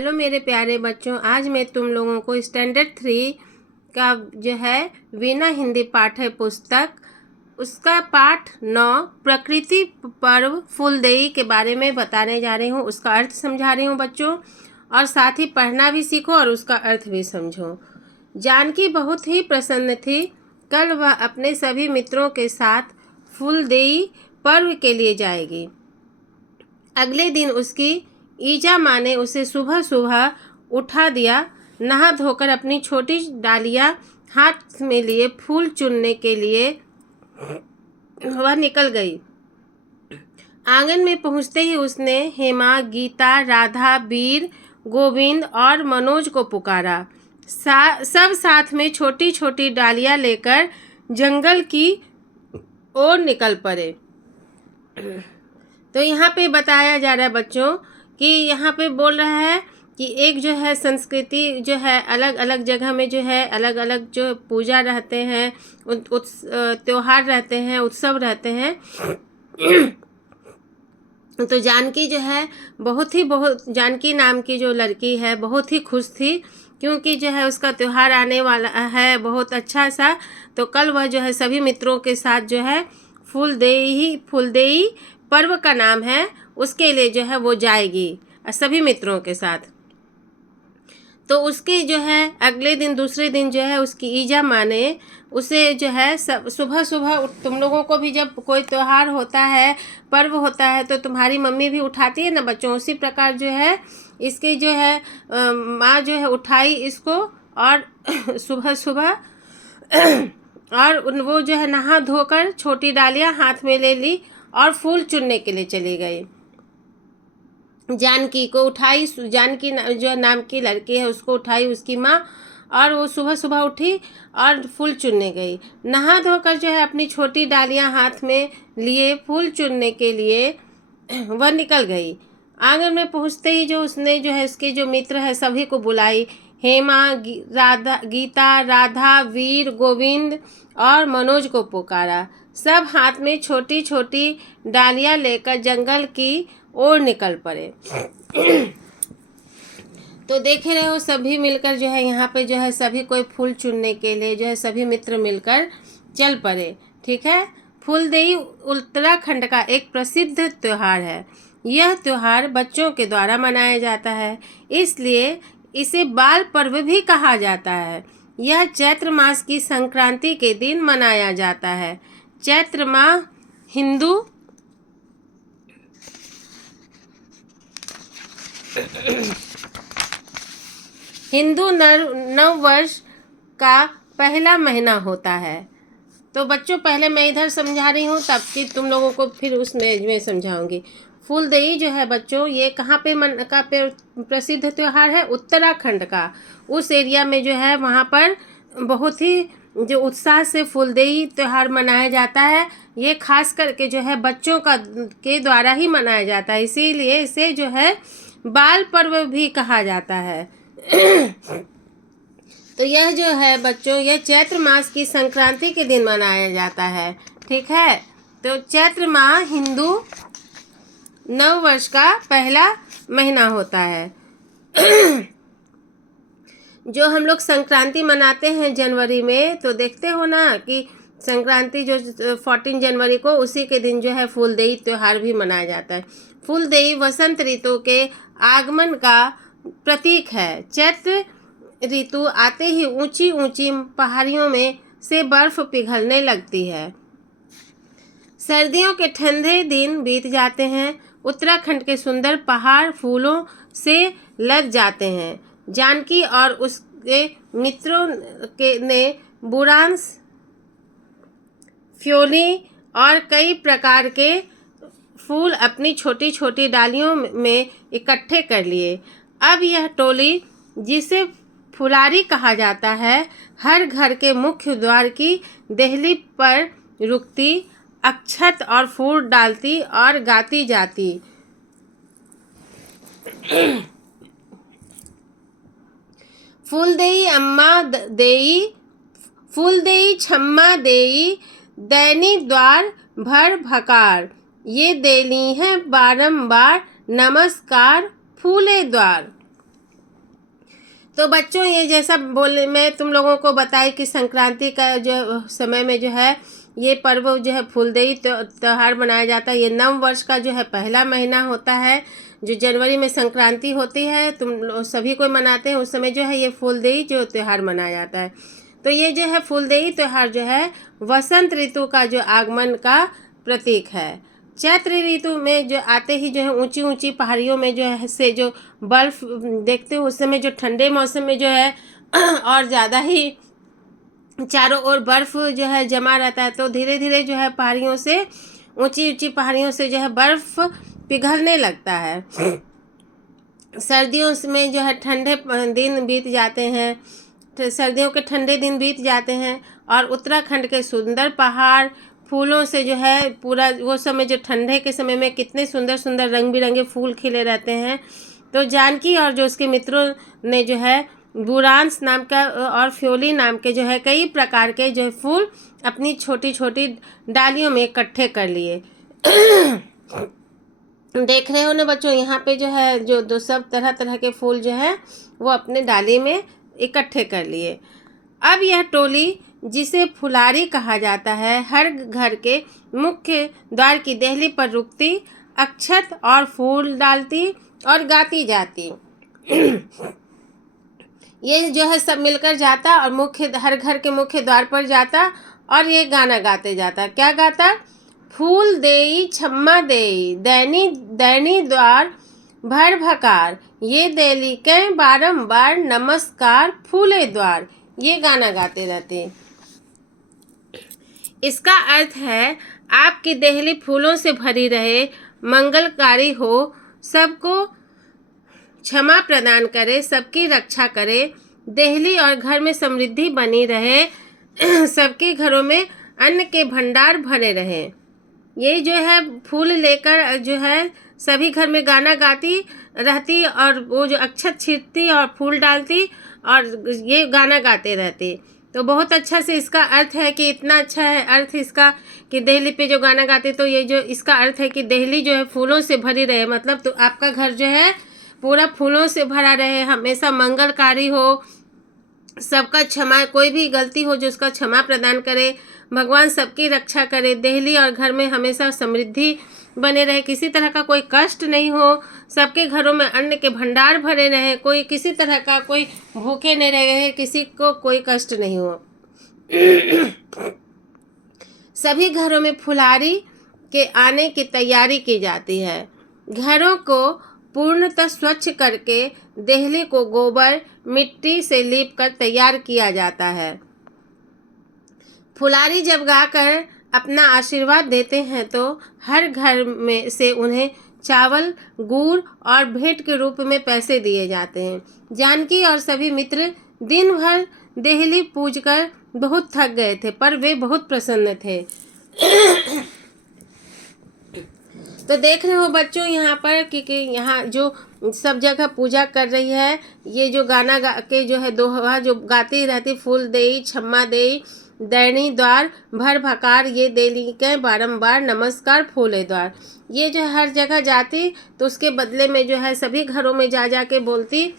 Hello मेरे प्यारे बच्चों, आज मैं तुम लोगों को स्टैंडर्ड 3 का जो है वीणा हिंदी पाठ्य पुस्तक उसका पाठ 9 प्रकृति पर्व फूलदेई के बारे में बताने जा रही हूँ। उसका अर्थ समझा रही हूँ बच्चों, और साथ ही पढ़ना भी सीखो और उसका अर्थ भी समझो। जानकी बहुत ही प्रसन्न थी। कल वह अपने सभी मित्रों के साथ फूलदेई पर्व के लिए जाएगी। अगले दिन उसकी ईजा माँ ने उसे सुबह सुबह उठा दिया। नहा धोकर अपनी छोटी डालियाँ हाथ में लिए फूल चुनने के लिए वह निकल गई। आंगन में पहुंचते ही उसने हेमा, गीता, राधा, वीर, गोविंद और मनोज को पुकारा। सब साथ में छोटी छोटी डालियाँ लेकर जंगल की ओर निकल पड़े। तो यहाँ पे बताया जा रहा है बच्चों कि यहाँ पे बोल रहा है कि एक जो है संस्कृति जो है अलग अलग जगह में जो है अलग अलग जो पूजा रहते हैं, त्योहार रहते हैं, उत्सव रहते हैं। तो जानकी जो है बहुत जानकी नाम की जो लड़की है बहुत ही खुश थी, क्योंकि जो है उसका त्योहार आने वाला है बहुत अच्छा सा। तो कल वह जो है सभी मित्रों के साथ जो है फूलदेई पर्व का नाम है, उसके लिए जो है वो जाएगी सभी मित्रों के साथ। तो उसके जो है अगले दिन दूसरे दिन जो है उसकी ईजा माँ ने उसे जो है सुबह सुबह तुम लोगों को भी जब कोई त्योहार होता है, पर्व होता है, तो तुम्हारी मम्मी भी उठाती है ना बच्चों, उसी प्रकार जो है इसकी जो है माँ जो है उठाई इसको, और सुबह सुबह और वो जो है नहा धोकर छोटी डालियाँ हाथ में ले ली और फूल चुनने के लिए चली गई। जानकी को उठाई, जानकी जो नाम की लड़की है उसको उठाई उसकी माँ, और वो सुबह सुबह उठी और फूल चुनने गई। नहा धोकर जो है अपनी छोटी डालियाँ हाथ में लिए फूल चुनने के लिए वह निकल गई। आंगन में पहुँचते ही जो उसने जो है उसके जो मित्र है सभी को बुलाई। हेमा, गीता, राधा, वीर, गोविंद और मनोज को पुकारा। सब हाथ में छोटी छोटी डालियाँ लेकर जंगल की ओर निकल पड़े। तो देखे रहे हो सभी मिलकर जो है यहाँ पे जो है सभी कोई फूल चुनने के लिए जो है सभी मित्र मिलकर चल पड़े। ठीक है। फूलदेई उत्तराखंड का एक प्रसिद्ध त्योहार है। यह त्योहार बच्चों के द्वारा मनाया जाता है, इसलिए इसे बाल पर्व भी कहा जाता है। यह चैत्र मास की संक्रांति के दिन मनाया जाता है। चैत्र माह हिंदू नव वर्ष का पहला महीना होता है। तो बच्चों पहले मैं इधर समझा रही हूँ, तब कि तुम लोगों को फिर उसमें समझाऊंगी। फूलदेई जो है बच्चों ये कहाँ पे प्रसिद्ध त्योहार है? उत्तराखंड का। उस एरिया में जो है वहाँ पर बहुत ही जो उत्साह से फूलदेई त्योहार मनाया जाता है। ये खास करके जो है बच्चों के द्वारा ही मनाया जाता है, इसीलिए इसे जो है बाल पर्व भी कहा जाता है। तो यह जो है बच्चों यह चैत्र मास की संक्रांति के दिन मनाया जाता है। ठीक है। तो चैत्र माह हिंदू नव वर्ष का पहला महीना होता है। जो हम लोग संक्रांति मनाते हैं जनवरी में, तो देखते हो ना कि संक्रांति जो 14 जनवरी को उसी के दिन जो है फूलदेई त्योहार भी मनाया जाता है। फूलदेई वसंत ऋतु के आगमन का प्रतीक है। चैत्र ऋतु आते ही ऊंची ऊंची पहाड़ियों में से बर्फ पिघलने लगती है। सर्दियों के ठंडे दिन बीत जाते हैं। उत्तराखंड के सुंदर पहाड़ फूलों से लद जाते हैं। जानकी और उसके मित्रों ने बुरांस, फ्योली और कई प्रकार के फूल अपनी छोटी छोटी डालियों में इकट्ठे कर लिए। अब यह टोली, जिसे फुलारी कहा जाता है, हर घर के मुख्य द्वार की देहली पर रुकती, अक्षत और फूल डालती और गाती जाती। फूलदेई अम्मा देई, फूलदेई छम्मा देई, दैनी द्वार भर भकार, ये देली है बारंबार, नमस्कार फूले द्वार। तो बच्चों, ये जैसा बोले मैं तुम लोगों को बताई कि संक्रांति का जो समय में जो है ये पर्व जो है फूलदेई त्योहार मनाया जाता है। ये नव वर्ष का जो है पहला महीना होता है, जो जनवरी में संक्रांति होती है, तुम लोग सभी कोई मनाते हैं। उस समय जो है ये फूलदेई जो त्योहार मनाया जाता है। तो ये जो है फूलदेई त्योहार जो है वसंत ऋतु का जो आगमन का प्रतीक है। चैत्र ऋतु में जो आते ही जो है ऊंची ऊंची पहाड़ियों में जो है से जो बर्फ देखते हो, उस समय जो ठंडे मौसम में जो है और ज़्यादा ही चारों ओर बर्फ़ जो है जमा रहता है। तो धीरे धीरे जो है पहाड़ियों से, ऊंची ऊंची पहाड़ियों से जो है बर्फ़ पिघलने लगता है। सर्दियों में जो है ठंडे दिन बीत जाते हैं, सर्दियों के ठंडे दिन बीत जाते हैं और उत्तराखंड के सुंदर पहाड़ फूलों से जो है पूरा, वो समय जो ठंडे के समय में कितने सुंदर सुंदर रंग बिरंगे फूल खिले रहते हैं। तो जानकी और जो उसके मित्रों ने जो है बुरांस नाम का और फ्योली नाम के जो है कई प्रकार के जो है फूल अपनी छोटी छोटी डालियों में इकट्ठे कर लिए। देख रहे हो ना बच्चों, यहाँ पे जो है जो दो सब तरह तरह के फूल जो है वो अपने डाली में इकट्ठे कर लिए। अब यह टोली, जिसे फुलारी कहा जाता है, हर घर के मुख्य द्वार की देहली पर रुकती, अक्षत और फूल डालती और गाती जाती। ये जो है सब मिलकर जाता और हर घर के मुख्य द्वार पर जाता और ये गाना गाते जाता। क्या गाता? फूल देई छम्मा देई, दैनी दैनी द्वार भर भकार, ये देली के बारंबार नमस्कार फूले द्वार। ये गाना गाते रहते। इसका अर्थ है आपकी देहली फूलों से भरी रहे, मंगलकारी हो, सबको क्षमा प्रदान करे, सबकी रक्षा करे, देहली और घर में समृद्धि बनी रहे, सबके घरों में अन्न के भंडार भरे रहे। ये जो है फूल लेकर जो है सभी घर में गाना गाती रहती और वो जो अक्षत छींटती और फूल डालती और ये गाना गाते रहते। तो बहुत अच्छा से इसका अर्थ है कि इतना अच्छा है अर्थ इसका कि देहली पे जो गाना गाते, तो ये जो इसका अर्थ है कि देहली जो है फूलों से भरी रहे, मतलब तो आपका घर जो है पूरा फूलों से भरा रहे, हमेशा मंगलकारी हो, सबका क्षमा, कोई भी गलती हो जो उसका क्षमा प्रदान करे, भगवान सबकी रक्षा करे, देहली और घर में हमेशा समृद्धि बने रहे, किसी तरह का कोई कष्ट नहीं हो, सबके घरों में अन्न के भंडार भरे रहे, कोई किसी तरह का कोई भूखे नहीं रहे, किसी को कोई कष्ट नहीं हो। सभी घरों में फुलारी के आने की तैयारी की जाती है। घरों को पूर्णतः स्वच्छ करके देहली को गोबर मिट्टी से लीप कर तैयार किया जाता है। फुलारी जब गाकर अपना आशीर्वाद देते हैं तो हर घर में से उन्हें चावल, गुड़ और भेंट के रूप में पैसे दिए जाते हैं। जानकी और सभी मित्र दिन भर देहली पूजकर बहुत थक गए थे, पर वे बहुत प्रसन्न थे। तो देख रहे हो बच्चों यहाँ पर कि यहाँ जो सब जगह पूजा कर रही है, ये जो गाना गा के जो है दोहा जो गाती रहती, फूल देई छम्मा देई, दैनी द्वार भर भकार, ये देली के बारंबार नमस्कार फूले द्वार। ये जो हर जगह जाती तो उसके बदले में जो है सभी घरों में जा जा के बोलती,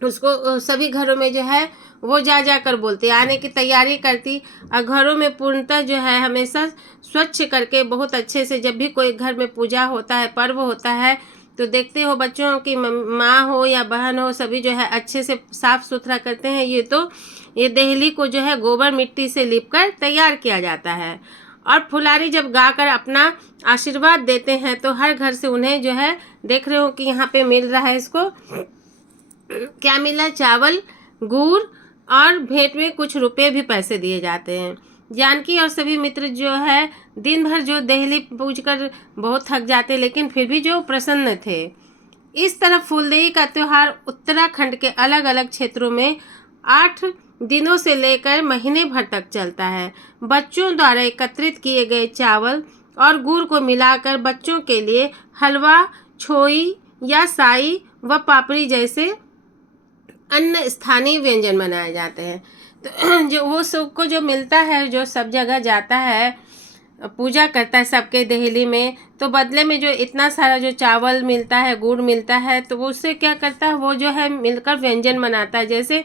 उसको सभी घरों में जो है वो जा जा कर बोलती, आने की तैयारी करती और घरों में पूर्णतः जो है हमेशा स्वच्छ करके बहुत अच्छे से, जब भी कोई घर में पूजा होता है, पर्व होता है, तो देखते हो बच्चों की माँ हो या बहन हो, सभी जो है अच्छे से साफ़ सुथरा करते हैं। ये देहली को जो है गोबर मिट्टी से लिपकर तैयार किया जाता है। और फुलारी जब गाकर अपना आशीर्वाद देते हैं तो हर घर से उन्हें जो है, देख रहे हो कि यहाँ पे मिल रहा है, इसको क्या मिला, चावल, गुड़ और भेंट में कुछ रुपए भी पैसे दिए जाते हैं। जानकी और सभी मित्र जो है दिन भर जो देहली पूज कर बहुत थक जाते, लेकिन फिर भी जो प्रसन्न थे। इस तरह फूलदेई का त्यौहार उत्तराखंड के अलग अलग क्षेत्रों में 8 दिनों से लेकर महीने भर तक चलता है। बच्चों द्वारा एकत्रित किए गए चावल और गुड़ को मिलाकर बच्चों के लिए हलवा, छोई या साई व पापड़ी जैसे अन्य स्थानीय व्यंजन बनाए जाते हैं। तो जो वो सबको जो मिलता है, जो सब जगह जाता है, पूजा करता है सबके देहली में, तो बदले में जो इतना सारा जो चावल मिलता है, गुड़ मिलता है, तो वो उससे क्या करता है, वो जो है मिलकर व्यंजन बनाता है। जैसे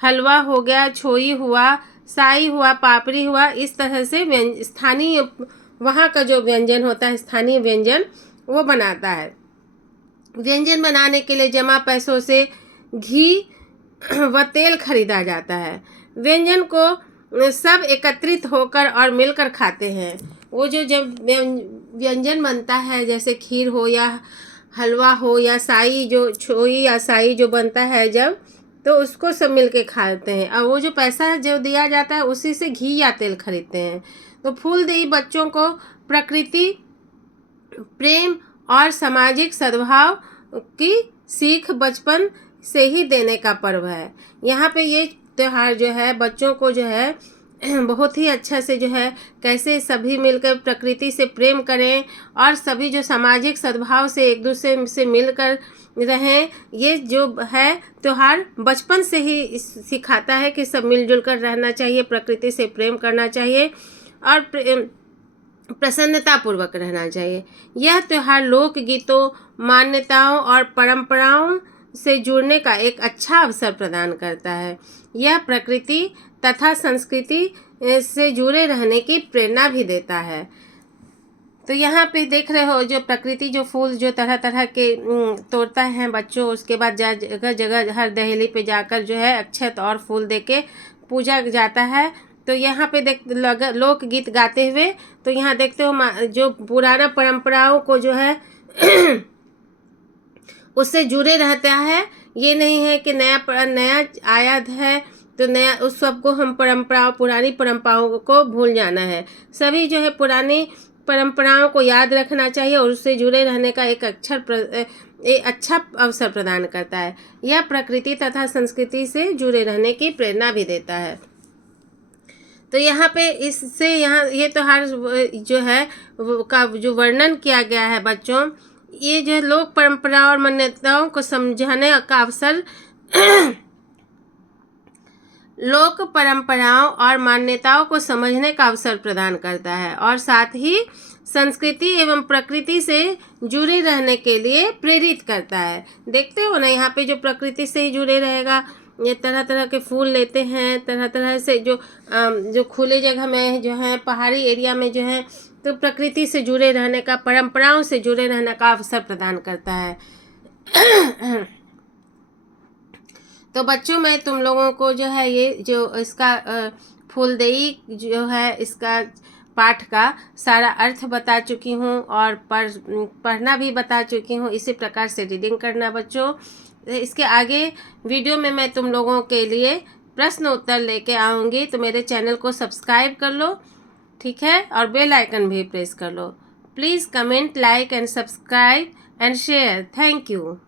हलवा हो गया, छोई हुआ, साई हुआ, पापड़ी हुआ, इस तरह से स्थानीय वहाँ का जो व्यंजन होता है, स्थानीय व्यंजन वो बनाता है। व्यंजन बनाने के लिए जमा पैसों से घी व तेल खरीदा जाता है। व्यंजन को सब एकत्रित होकर और मिलकर खाते हैं। वो जो जब व्यंजन बनता है, जैसे खीर हो या हलवा हो या साई, जो छोई या साई जो बनता है जब, तो उसको सब मिलके खाते हैं। और वो जो पैसा जो दिया जाता है उसी से घी या तेल खरीदते हैं। तो फूलदेई बच्चों को प्रकृति, प्रेम और सामाजिक सद्भाव की सीख बचपन से ही देने का पर्व है। यहाँ पे ये त्योहार जो है बच्चों को जो है बहुत ही अच्छा से जो है कैसे सभी मिलकर प्रकृति से प्रेम करें और सभी जो सामाजिक सद्भाव से एक दूसरे से मिलकर रहें, ये जो है त्योहार बचपन से ही सिखाता है कि सब मिलजुल कर रहना चाहिए, प्रकृति से प्रेम करना चाहिए और प्रसन्नतापूर्वक रहना चाहिए। यह त्योहार लोकगीतों, मान्यताओं और परंपराओं से जुड़ने का एक अच्छा अवसर प्रदान करता है। यह प्रकृति तथा संस्कृति से जुड़े रहने की प्रेरणा भी देता है। तो यहाँ पे देख रहे हो जो प्रकृति जो फूल जो तरह तरह के तोड़ता है बच्चों, उसके बाद जगह जगह हर दहली पे जाकर जो है अक्षत और फूल देके पूजा जाता है। तो यहाँ पे लोकगीत गाते हुए, तो यहाँ देखते हो जो पुराना परंपराओं को जो है उससे जुड़े रहता है। ये नहीं है कि नया आया है तो नया उस सबको हम पुरानी परंपराओं को भूल जाना है। सभी जो है पुरानी परंपराओं को याद रखना चाहिए और उससे जुड़े रहने का एक अच्छा अवसर प्रदान करता है। यह प्रकृति तथा संस्कृति से जुड़े रहने की प्रेरणा भी देता है। तो यहाँ पे इससे यहाँ ये त्योहार जो है का जो वर्णन किया गया है बच्चों, ये जो लोक परंपरा और मान्यताओं को समझाने का अवसर लोक परंपराओं और मान्यताओं को समझने का अवसर प्रदान करता है और साथ ही संस्कृति एवं प्रकृति से जुड़े रहने के लिए प्रेरित करता है। देखते हो ना यहाँ पे जो प्रकृति से ही जुड़े रहेगा, ये तरह तरह के फूल लेते हैं, तरह तरह से जो खुले जगह में जो है पहाड़ी एरिया में जो है, तो प्रकृति से जुड़े रहने का, परंपराओं से जुड़े रहने का अवसर प्रदान करता है। तो बच्चों मैं तुम लोगों को जो है ये जो इसका फूलदेई जो है इसका पाठ का सारा अर्थ बता चुकी हूँ और पढ़ना भी बता चुकी हूँ। इसी प्रकार से रीडिंग करना बच्चों। इसके आगे वीडियो में मैं तुम लोगों के लिए प्रश्न उत्तर लेके आऊँगी, तो मेरे चैनल को सब्सक्राइब कर लो, ठीक है, और बेल आइकन भी प्रेस कर लो। Please comment, like and subscribe and share. Thank you.